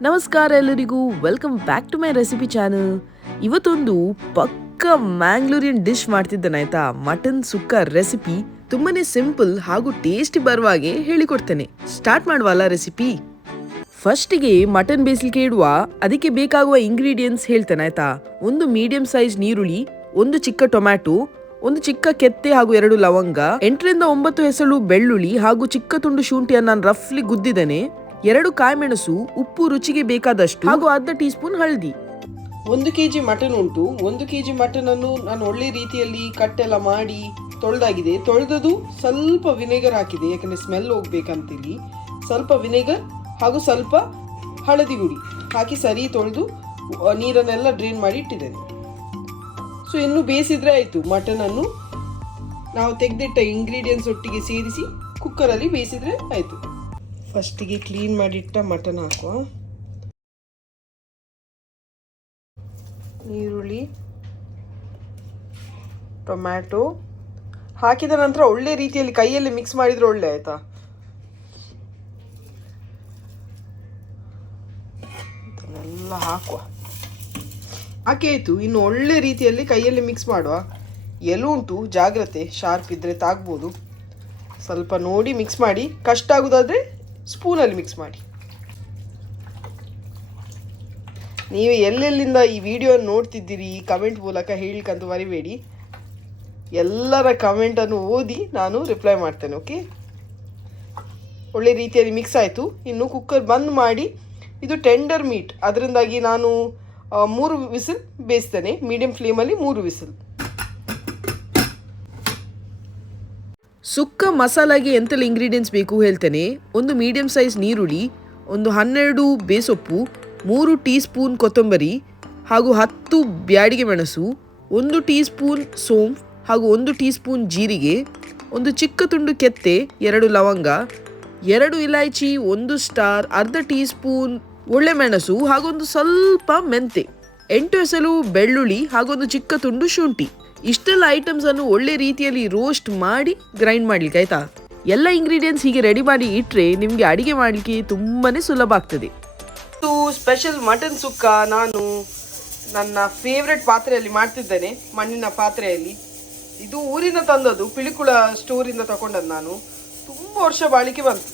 ನಮಸ್ಕಾರ ಎಲ್ಲರಿಗೂ, welcome back to my recipe channel. ಇವತ್ತೊಂದು ಪಕ್ಕ ಮ್ಯಾಂಗ್ಳೂರಿಯನ್ ಡಿಶ್ ಮಾಡ್ತಿದ್ದೇನೆ ಆಯ್ತಾ. ಮಟನ್ ಸುಕ್ಕ ರೆಸಿಪಿ ತುಂಬಾನೇ ಸಿಂಪಲ್ ಹಾಗೂ ಟೇಸ್ಟಿ ಬರುವಾಗೆ ಹೇಳಿಕೊಡ್ತೇನೆ. ಸ್ಟಾರ್ಟ್ ಮಾಡುವಲ್ಲ ರೆಸಿಪಿ. ಫಸ್ಟಿಗೆ ಮಟನ್ ಬೇಯಿಸಲಿಕ್ಕೆ ಇಡುವ, ಅದಕ್ಕೆ ಬೇಕಾಗುವ ಇಂಗ್ರೀಡಿಯೆಂಟ್ಸ್ ಹೇಳ್ತೇನೆ ಆಯ್ತಾ. ಒಂದು ಮೀಡಿಯಂ ಸೈಜ್ ನೀರುಳ್ಳಿ, ಒಂದು ಚಿಕ್ಕ ಟೊಮ್ಯಾಟೊ, ಒಂದು ಚಿಕ್ಕ ಕೆತ್ತೆ ಹಾಗೂ 2 ಲವಂಗ, 8 ರಿಂದ 9 ಹೆಸಳು ಬೆಳ್ಳುಳ್ಳಿ ಹಾಗೂ ಚಿಕ್ಕ ತುಂಡು ಶುಂಠಿಯನ್ನು ನಾನು ರಫ್ಲಿ ಗುದ್ದಿದ್ದೇನೆ, 2 ಕಾಯಿಮೆಣಸು, ಉಪ್ಪು ರುಚಿಗೆ ಬೇಕಾದಷ್ಟು ಹಾಗೂ ಅರ್ಧ ಟೀ ಸ್ಪೂನ್ ಹಳದಿ. 1 kg ಮಟನ್ ಉಂಟು. 1 kg ಮಟನ್ ಅನ್ನು ನಾನು ಒಳ್ಳೆ ರೀತಿಯಲ್ಲಿ ಕಟ್ಟೆಲ್ಲ ಮಾಡಿ ತೊಳೆದಾಗಿದೆ. ತೊಳೆದದು ಸ್ವಲ್ಪ ವಿನೆಗರ್ ಹಾಕಿದೆ, ಯಾಕಂದ್ರೆ ಸ್ಮೆಲ್ ಹೋಗ್ಬೇಕಂತೇಳಿ. ಸ್ವಲ್ಪ ವಿನೆಗರ್ ಹಾಗೂ ಸ್ವಲ್ಪ ಹಳದಿ ಹುಡಿ ಹಾಕಿ ಸರಿ ತೊಳೆದು ನೀರನ್ನೆಲ್ಲ ಡ್ರೈನ್ ಮಾಡಿ ಇಟ್ಟಿದ್ದೇನೆ. ಸೊ ಇನ್ನು ಬೇಯಿಸಿದ್ರೆ ಆಯಿತು. ಮಟನನ್ನು ನಾವು ತೆಗೆದಿಟ್ಟ ಇಂಗ್ರೀಡಿಯೆಂಟ್ಸ್ ಒಟ್ಟಿಗೆ ಸೇರಿಸಿ ಕುಕ್ಕರಲ್ಲಿ ಬೇಯಿಸಿದ್ರೆ ಆಯಿತು. ಫಸ್ಟಿಗೆ ಕ್ಲೀನ್ ಮಾಡಿಟ್ಟ ಮಟನ್ ಹಾಕುವ. ಈರುಳ್ಳಿ, ಟೊಮ್ಯಾಟೊ ಹಾಕಿದ ನಂತರ ಒಳ್ಳೆ ರೀತಿಯಲ್ಲಿ ಕೈಯಲ್ಲಿ ಮಿಕ್ಸ್ ಮಾಡಿದರೆ ಒಳ್ಳೆ ಆಯಿತಾ. ಇದನ್ನೆಲ್ಲ ಹಾಕುವ. ಹಾಕಿ ಆಯಿತು. ಇನ್ನು ಒಳ್ಳೆ ರೀತಿಯಲ್ಲಿ ಕೈಯಲ್ಲಿ ಮಿಕ್ಸ್ ಮಾಡುವ. ಎಲು ಉಂಟು, ಜಾಗ್ರತೆ, ಶಾರ್ಪ್ ಇದ್ದರೆ ತಾಗ್ಬೋದು. ಸ್ವಲ್ಪ ನೋಡಿ ಮಿಕ್ಸ್ ಮಾಡಿ. ಕಷ್ಟ ಆಗೋದಾದರೆ ಸ್ಪೂನಲ್ಲಿ ಮಿಕ್ಸ್ ಮಾಡಿ. ನೀವು ಎಲ್ಲೆಲ್ಲಿಂದ ಈ ವಿಡಿಯೋ ನೋಡ್ತಿದ್ದೀರಿ ಕಮೆಂಟ್ ಮೂಲಕ ಹೇಳಿಕಂತ ಮರಿಬೇಡಿ. ಎಲ್ಲರ ಕಮೆಂಟನ್ನು ಓದಿ ನಾನು ರಿಪ್ಲೈ ಮಾಡ್ತೇನೆ. ಓಕೆ, ಒಳ್ಳೆ ರೀತಿಯಲ್ಲಿ ಮಿಕ್ಸ್ ಆಯಿತು. ಇನ್ನು ಕುಕ್ಕರ್ ಬಂದ್ ಮಾಡಿ. ಇದು ಟೆಂಡರ್ ಮೀಟ್, ಅದರಿಂದಾಗಿ ನಾನು 3 ವಿಸಿಲ್ ಬೇಯಿಸ್ತೇನೆ. ಮೀಡಿಯಂ ಫ್ಲೇಮಲ್ಲಿ 3 ವಿಸಿಲ್. ಸುಕ್ಕ ಮಸಾಲಾಗೆ ಎಂತೆಲ್ಲ ಇಂಗ್ರೀಡಿಯೆಂಟ್ಸ್ ಬೇಕು ಹೇಳ್ತೇನೆ. ಒಂದು ಮೀಡಿಯಂ ಸೈಜ್ ನೀರುಳ್ಳಿ, ಒಂದು 12 ಬೇಸೊಪ್ಪು, 3 ಟೀ ಸ್ಪೂನ್ ಕೊತ್ತಂಬರಿ ಹಾಗೂ 10 ಬ್ಯಾಡಿಗೆ ಮೆಣಸು, 1 ಟೀ ಸ್ಪೂನ್ ಸೋಂಫ್ ಹಾಗೂ 1 ಟೀ ಸ್ಪೂನ್ ಜೀರಿಗೆ, ಒಂದು ಚಿಕ್ಕ ತುಂಡು ಕೆತ್ತೆ, 2 ಲವಂಗ, 2 ಇಲಾಯ್ಚಿ, 1 ಸ್ಟಾರ್, ಅರ್ಧ ಟೀ ಸ್ಪೂನ್ ಒಳ್ಳೆ ಮೆಣಸು ಹಾಗೂ ಒಂದು ಸ್ವಲ್ಪ ಮೆಂತೆ, 8 ಹೆಸಳು ಬೆಳ್ಳುಳ್ಳಿ ಹಾಗೂ ಒಂದು ಚಿಕ್ಕ ತುಂಡು ಶುಂಠಿ. ಇಷ್ಟೆಲ್ಲ ಐಟಮ್ಸ್ ಅನ್ನು ಒಳ್ಳೆ ರೀತಿಯಲ್ಲಿ ರೋಸ್ಟ್ ಮಾಡಿ ಗ್ರೈಂಡ್ ಮಾಡ್ಲಿಕ್ಕೆ ಆಯ್ತಾ. ಎಲ್ಲ ಇಂಗ್ರೀಡಿಯೆಂಟ್ಸ್ ಹೀಗೆ ರೆಡಿ ಮಾಡಿ ಇಟ್ಟರೆ ನಿಮಗೆ ಅಡಿಗೆ ಮಾಡಲಿಕ್ಕೆ ತುಂಬಾನೇ ಸುಲಭ ಆಗ್ತದೆ. ಇದು ಸ್ಪೆಷಲ್ ಮಟನ್ ಸುಕ್ಕ ನಾನು ನನ್ನ ಫೇವ್ರೆಟ್ ಪಾತ್ರೆಯಲ್ಲಿ ಮಾಡ್ತಿದ್ದೇನೆ, ಮಣ್ಣಿನ ಪಾತ್ರೆಯಲ್ಲಿ. ಇದು ಊರಿನ ತಂದದ್ದು, ಪಿಳಿಕುಳ ಸ್ಟೋರಿಂದ ತಗೊಂಡದ್ದು ನಾನು. ತುಂಬ ವರ್ಷ ಬಾಳಿಕೆ ಬಂತು.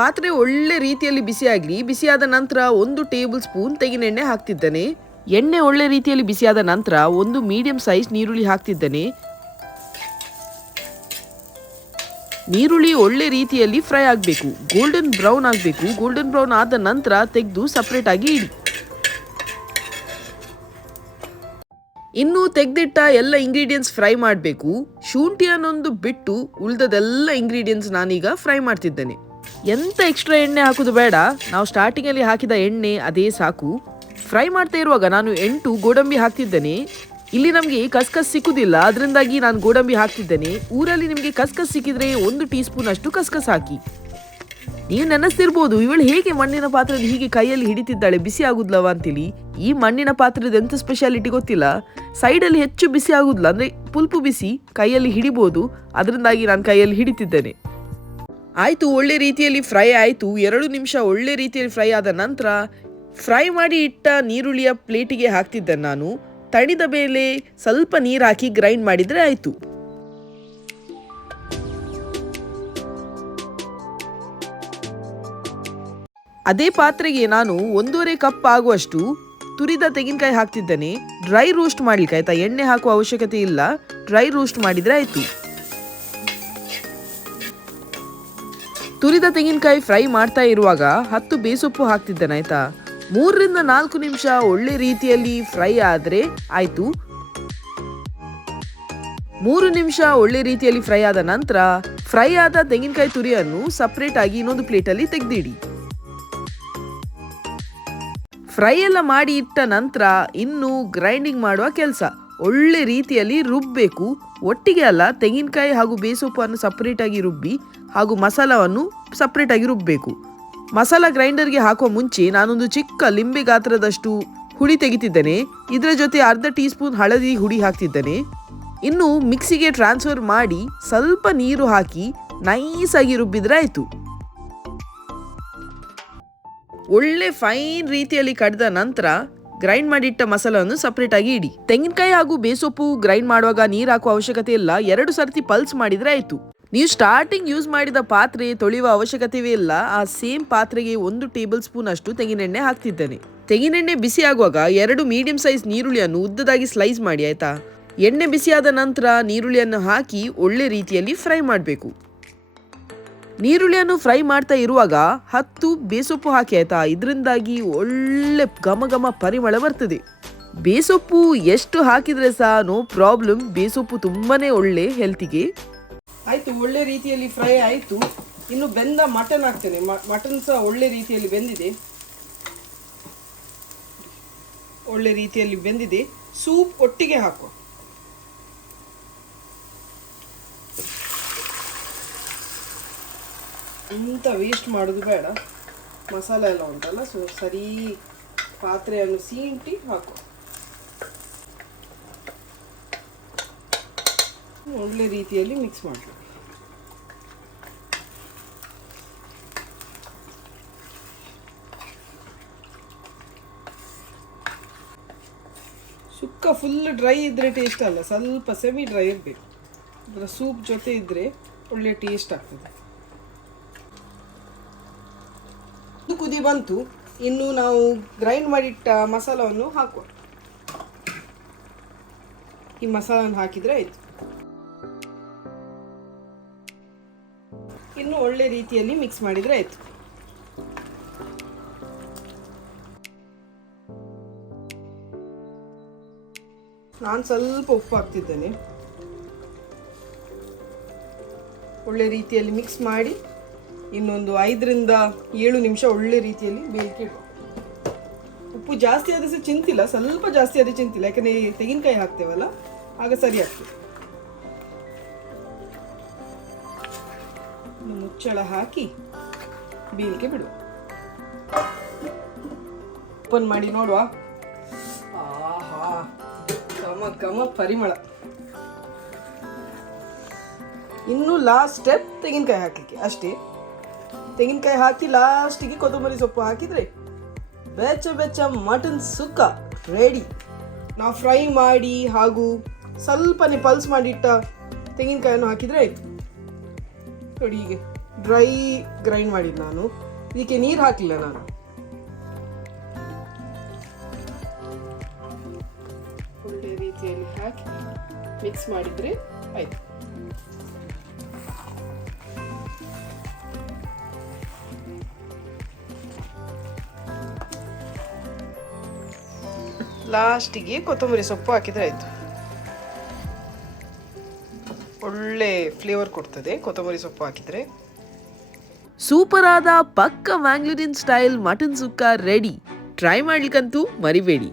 ಪಾತ್ರೆ ಒಳ್ಳೆ ರೀತಿಯಲ್ಲಿ ಬಿಸಿಯಾಗಲಿ. ಬಿಸಿಯಾದ ನಂತರ 1 ಟೇಬಲ್ ಸ್ಪೂನ್ ತೆಂಗಿನೆಣ್ಣೆ ಹಾಕ್ತಿದ್ದೇನೆ. ಎಣ್ಣೆ ಒಳ್ಳೆ ರೀತಿಯಲ್ಲಿ ಬಿಸಿಯಾದ ನಂತರ 1 ಮೀಡಿಯಂ ಸೈಜ್ ನೀರುಳ್ಳಿ ಹಾಕ್ತಿದ್ದೇನೆ. ನೀರುಳ್ಳಿ ಒಳ್ಳೆ ರೀತಿಯಲ್ಲಿ ಫ್ರೈ ಆಗಬೇಕು, ಗೋಲ್ಡನ್ ಬ್ರೌನ್ ಆಗಬೇಕು. ಗೋಲ್ಡನ್ ಬ್ರೌನ್ ಆದ ನಂತರ ತೆಗೆದು ಸಪ್ರೇಟ್ ಆಗಿ ಇಡಿ. ಇನ್ನು ತೆಗೆದಿಟ್ಟ ಎಲ್ಲ ಇಂಗ್ರೀಡಿಯೆಂಟ್ಸ್ ಫ್ರೈ ಮಾಡಬೇಕು. ಶುಂಠಿಯನ್ನೊಂದು ಬಿಟ್ಟು ಉಳಿದದೆಲ್ಲ ಇಂಗ್ರೀಡಿಯೆಂಟ್ಸ್ ನಾನೀಗ ಫ್ರೈ ಮಾಡ್ತಿದ್ದೇನೆ. ಎಂತ ಎಕ್ಸ್ಟ್ರಾ ಎಣ್ಣೆ ಹಾಕೋದು ಬೇಡ, ನಾವು ಸ್ಟಾರ್ಟಿಂಗಲ್ಲಿ ಹಾಕಿದ ಎಣ್ಣೆ ಅದೇ ಸಾಕು. ಫ್ರೈ ಮಾಡ್ತಾ ಇರುವಾಗ ನಾನು 8 ಗೋಡಂಬಿ ಹಾಕ್ತಿದ್ದೇನೆ. ಇಲ್ಲಿ ನಮಗೆ ಕಸ್ಕಸ್ ಸಿಕ್ಕುದಿಲ್ಲ, ಅದರಿಂದಾಗಿ ನಾನು ಗೋಡಂಬಿ ಹಾಕ್ತಿದ್ದೇನೆ. ಊರಲ್ಲಿ ನಿಮಗೆ ಕಸ್ಕಸ್ ಸಿಕ್ಕಿದ್ರೆ 1 ಟೀ ಸ್ಪೂನ್ ಅಷ್ಟು ಕಸ್ಕಸ್ ಹಾಕಿ. ನೀವು ನೆನೆಸ್ತಿರ್ಬೋದು, ಇವಳು ಹೇಗೆ ಮಣ್ಣಿನ ಪಾತ್ರೆಯಲ್ಲಿ ಹೀಗೆ ಕೈಯಲ್ಲಿ ಹಿಡಿತಿದ್ದಾಳೆ, ಬಿಸಿ ಆಗುದ್ಲವ ಅಂತೇಳಿ. ಈ ಮಣ್ಣಿನ ಪಾತ್ರದ ಎಂತ ಸ್ಪೆಷಾಲಿಟಿ ಗೊತ್ತಿಲ್ಲ, ಸೈಡಲ್ಲಿ ಹೆಚ್ಚು ಬಿಸಿ ಆಗುದಿಲ್ಲ, ಅಂದರೆ ಪುಲ್ಪು ಬಿಸಿ ಕೈಯಲ್ಲಿ ಹಿಡಿಬೋದು. ಅದರಿಂದಾಗಿ ನಾನು ಕೈಯಲ್ಲಿ ಹಿಡಿತಿದ್ದೇನೆ. ಆಯಿತು, ಒಳ್ಳೆ ರೀತಿಯಲ್ಲಿ ಫ್ರೈ ಆಯಿತು. 2 ನಿಮಿಷ ಒಳ್ಳೆ ರೀತಿಯಲ್ಲಿ ಫ್ರೈ ಆದ ನಂತರ ಫ್ರೈ ಮಾಡಿ ಇಟ್ಟ ನೀರುಳ್ಳಿಯ ಪ್ಲೇಟಿಗೆ ಹಾಕ್ತಿದ್ದೇನೆ ನಾನು. ತಣಿದ ಮೇಲೆ ಸ್ವಲ್ಪ ನೀರು ಹಾಕಿ ಗ್ರೈಂಡ್ ಮಾಡಿದರೆ ಆಯಿತು. ಅದೇ ಪಾತ್ರೆಗೆ ನಾನು 1.5 ಕಪ್ ಆಗುವಷ್ಟು ತುರಿದ ತೆಂಗಿನಕಾಯಿ ಹಾಕ್ತಿದ್ದೇನೆ. ಡ್ರೈ ರೋಸ್ಟ್ ಮಾಡ್ಲಿಕ್ಕೆ ಆಯ್ತಾ, ಎಣ್ಣೆ ಹಾಕುವ ಅವಶ್ಯಕತೆ ಇಲ್ಲ, ಡ್ರೈ ರೋಸ್ಟ್ ಮಾಡಿದರೆ ಆಯಿತು. ತುರಿದ ತೆಂಗಿನಕಾಯಿ ಫ್ರೈ ಮಾಡ್ತಾ ಇರುವಾಗ 10 ಬೇಸೊಪ್ಪು ಹಾಕ್ತಿದ್ದೇನೆ ಆಯ್ತಾ. 3 ರಿಂದ 4 ನಿಮಿಷ ಒಳ್ಳೆ ರೀತಿಯಲ್ಲಿ ಫ್ರೈ ಆದರೆ ಆಯಿತು. 3 ನಿಮಿಷ ಒಳ್ಳೆ ರೀತಿಯಲ್ಲಿ ಫ್ರೈ ಆದ ನಂತರ ಫ್ರೈ ಆದ ತೆಂಗಿನಕಾಯಿ ತುರಿಯನ್ನು ಸಪ್ರೇಟ್ ಆಗಿ ಇನ್ನೊಂದು ಪ್ಲೇಟಲ್ಲಿ ತೆಗೆದಿಡಿ. ಫ್ರೈ ಎಲ್ಲ ಮಾಡಿ ಇಟ್ಟ ನಂತರ ಇನ್ನು ಗ್ರೈಂಡಿಂಗ್ ಮಾಡುವ ಕೆಲಸ. ಒಳ್ಳೆ ರೀತಿಯಲ್ಲಿ ರುಬ್ಬಬೇಕು, ಒಟ್ಟಿಗೆ ಅಲ್ಲ. ತೆಂಗಿನಕಾಯಿ ಹಾಗೂ ಬೇಸೊಪ್ಪನ್ನು ಸಪ್ರೇಟಾಗಿ ರುಬ್ಬಿ ಹಾಗೂ ಮಸಾಲವನ್ನು ಸಪ್ರೇಟಾಗಿ ರುಬ್ಬಬೇಕು. ಮಸಾಲ ಗ್ರೈಂಡರ್ಗೆ ಹಾಕುವ ಮುಂಚೆ ನಾನೊಂದು ಚಿಕ್ಕ ಲಿಂಬೆ ಗಾತ್ರದಷ್ಟು ಹುಡಿ ತೆಗಿತಿದ್ದೇನೆ. ಇದರ ಜೊತೆ ಅರ್ಧ ಟೀ ಸ್ಪೂನ್ ಹಳದಿ ಹುಡಿ ಹಾಕ್ತಿದ್ದೇನೆ. ಇನ್ನು ಮಿಕ್ಸಿಗೆ ಟ್ರಾನ್ಸ್ಫರ್ ಮಾಡಿ ಸ್ವಲ್ಪ ನೀರು ಹಾಕಿ ನೈಸಾಗಿ ರುಬ್ಬಿದ್ರೆ ಆಯಿತು. ಒಳ್ಳೆ ಫೈನ್ ರೀತಿಯಲ್ಲಿ ಕಡ್ದ ನಂತರ ಗ್ರೈಂಡ್ ಮಾಡಿಟ್ಟ ಮಸಾಲವನ್ನು ಸಪರೇಟ್ ಆಗಿ ಇಡಿ. ತೆಂಗಿನಕಾಯಿ ಹಾಗೂ ಬೇಸೊಪ್ಪು ಗ್ರೈಂಡ್ ಮಾಡುವಾಗ ನೀರು ಹಾಕುವ ಅವಶ್ಯಕತೆ ಇಲ್ಲ, 2 ಸರ್ತಿ ಪಲ್ಸ್ ಮಾಡಿದ್ರೆ ಆಯ್ತು. ನೀವು ಸ್ಟಾರ್ಟಿಂಗ್ ಯೂಸ್ ಮಾಡಿದ ಪಾತ್ರೆ ತೊಳೆಯುವ ಅವಶ್ಯಕತೆವೇ ಇಲ್ಲ. ಆ ಸೇಮ್ ಪಾತ್ರೆಗೆ 1 ಟೇಬಲ್ ಸ್ಪೂನ್ ಅಷ್ಟು ತೆಂಗಿನೆಣ್ಣೆ ಹಾಕ್ತಿದ್ದೇನೆ. ತೆಂಗಿನೆಣ್ಣೆ ಬಿಸಿ ಆಗುವಾಗ 2 ಮೀಡಿಯಂ ಸೈಜ್ ನೀರುಳ್ಳಿಯನ್ನು ಉದ್ದದಾಗಿ ಸ್ಲೈಸ್ ಮಾಡಿ ಆಯ್ತಾ. ಎಣ್ಣೆ ಬಿಸಿಯಾದ ನಂತರ ನೀರುಳ್ಳಿಯನ್ನು ಹಾಕಿ ಒಳ್ಳೆ ರೀತಿಯಲ್ಲಿ ಫ್ರೈ ಮಾಡಬೇಕು. ನೀರುಳ್ಳಿಯನ್ನು ಫ್ರೈ ಮಾಡ್ತಾ ಇರುವಾಗ 10 ಬೇಸೊಪ್ಪು ಹಾಕಿ ಆಯ್ತಾ. ಇದರಿಂದಾಗಿ ಒಳ್ಳೆ ಘಮ ಘಮ ಪರಿಮಳ ಬರ್ತದೆ. ಬೇಸೊಪ್ಪು ಎಷ್ಟು ಹಾಕಿದ್ರೆ ಸಹ ನೋ ಪ್ರಾಬ್ಲಮ್, ಬೇಸೊಪ್ಪು ತುಂಬಾನೇ ಒಳ್ಳೆ ಹೆಲ್ತಿಗೆ. ಆಯ್ತು, ಒಳ್ಳೆ ರೀತಿಯಲ್ಲಿ ಫ್ರೈ ಆಯ್ತು. ಇನ್ನು ಬೆಂದ ಮಟನ್ ಹಾಕ್ತೇನೆ. ಮಟನ್ ಸಹ ಒಳ್ಳೆ ರೀತಿಯಲ್ಲಿ ಬೆಂದಿದೆ, ಒಳ್ಳೆ ರೀತಿಯಲ್ಲಿ ಬೆಂದಿದೆ. ಸೂಪ್ ಒಟ್ಟಿಗೆ ಹಾಕುವ. ಇಂಥ ವೇಸ್ಟ್ ಮಾಡೋದು ಬೇಡ, ಮಸಾಲೆ ಎಲ್ಲ ಉಂಟಲ್ಲ, ಸೊ ಸರಿ ಪಾತ್ರೆಯನ್ನು ಸೀಂಟಿ ಹಾಕುವ. ಒಳ್ಳೆ ರೀತಿಯಲ್ಲಿ ಮಿಕ್ಸ್ ಮಾಡಬೇಕು. ಸುಕ್ಕ ಫುಲ್ ಡ್ರೈ ಇದ್ರೆ ಟೇಸ್ಟ್ ಅಲ್ಲ, ಸ್ವಲ್ಪ ಸೆಮಿ ಡ್ರೈ ಇರಬೇಕು. ಅದರ ಸೂಪ್ ಜೊತೆ ಇದ್ರೆ ಒಳ್ಳೆ ಟೇಸ್ಟ್ ಆಗ್ತದೆ. ಕುದಿ ಬಂತು, ಇನ್ನು ನಾವು ಗ್ರೈಂಡ್ ಮಾಡಿಟ್ಟ ಮಸಾಲವನ್ನು ಹಾಕುವ. ಈ ಮಸಾಲವನ್ನು ಹಾಕಿದ್ರೆ ಆಯ್ತು. ಇನ್ನು ಒಳ್ಳೆ ರೀತಿಯಲ್ಲಿ ಮಿಕ್ಸ್ ಮಾಡಿದ್ರೆ ಆಯ್ತು. ನಾನು ಸ್ವಲ್ಪ ಉಪ್ಪು ಹಾಕ್ತಿದ್ದೇನೆ. ಒಳ್ಳೆ ರೀತಿಯಲ್ಲಿ ಮಿಕ್ಸ್ ಮಾಡಿ ಇನ್ನೊಂದು 5 ರಿಂದ 7 ನಿಮಿಷ ಒಳ್ಳೆ ರೀತಿಯಲ್ಲಿ ಬೇಯಿಕೆ ಇಡುವ. ಉಪ್ಪು ಜಾಸ್ತಿ ಆದ್ರೆ ಸಹ ಚಿಂತಿಲ್ಲ, ಸ್ವಲ್ಪ ಜಾಸ್ತಿ ಆದ್ರೆ ಚಿಂತಿಲ್ಲ, ಯಾಕಂದ್ರೆ ತೆಂಗಿನಕಾಯಿ ಹಾಕ್ತೇವಲ್ಲ, ಆಗ ಸರಿ ಆಗ್ತದೆ. ಮುಚ್ಚಳ ಹಾಕಿ ಬೇಯಿಕೆ ಬಿಡುವ. ಓಪನ್ ಮಾಡಿ ನೋಡುವ. ಆಹಾ, ಘಮ ಘಮ ಪರಿಮಳ. ಇನ್ನು ಲಾಸ್ಟ್ ಸ್ಟೆಪ್ ತೆಂಗಿನಕಾಯಿ ಹಾಕಲಿಕ್ಕೆ ಅಷ್ಟೇ. ತೆಂಗಿನಕಾಯಿ ಹಾಕಿ ಲಾಸ್ಟಿಗೆ ಕೊತ್ತಂಬರಿ ಸೊಪ್ಪು ಹಾಕಿದರೆ ಬೆಚ್ಚ ಬೆಚ್ಚ ಮಟನ್ ಸುಕ್ಕ ರೆಡಿ. ನಾವು ಫ್ರೈ ಮಾಡಿ ಹಾಗೂ ಸ್ವಲ್ಪನೇ ಪಲ್ಸ್ ಮಾಡಿಟ್ಟ ತೆಂಗಿನಕಾಯನ್ನು ಹಾಕಿದರೆ ಆಯಿತು. ನೋಡಿ, ಹೀಗೆ ಡ್ರೈ ಗ್ರೈಂಡ್ ಮಾಡಿದ್ದು ನಾನು, ಇದಕ್ಕೆ ನೀರು ಹಾಕಲಿಲ್ಲ ನಾನು. ಒಳ್ಳೆ ರೀತಿಯಲ್ಲಿ ಹಾಕಿ ಮಿಕ್ಸ್ ಮಾಡಿದರೆ ಆಯಿತು. ಲಾಸ್ಟಿಗೆ ಕೊತ್ತಂಬರಿ ಸೊಪ್ಪು ಹಾಕಿದರೆ ಆಯಿತು. ಒಳ್ಳೆ ಫ್ಲೇವರ್ ಕೊಡ್ತದೆ ಕೊತ್ತಂಬರಿ ಸೊಪ್ಪು ಹಾಕಿದರೆ. ಸೂಪರ್ ಆದ ಪಕ್ಕ ಮ್ಯಾಂಗ್ಳೂರಿಯನ್ ಸ್ಟೈಲ್ ಮಟನ್ ಸುಕ್ಕ ರೆಡಿ. ಟ್ರೈ ಮಾಡ್ಲಿಕ್ಕಂತೂ ಮರಿಬೇಡಿ.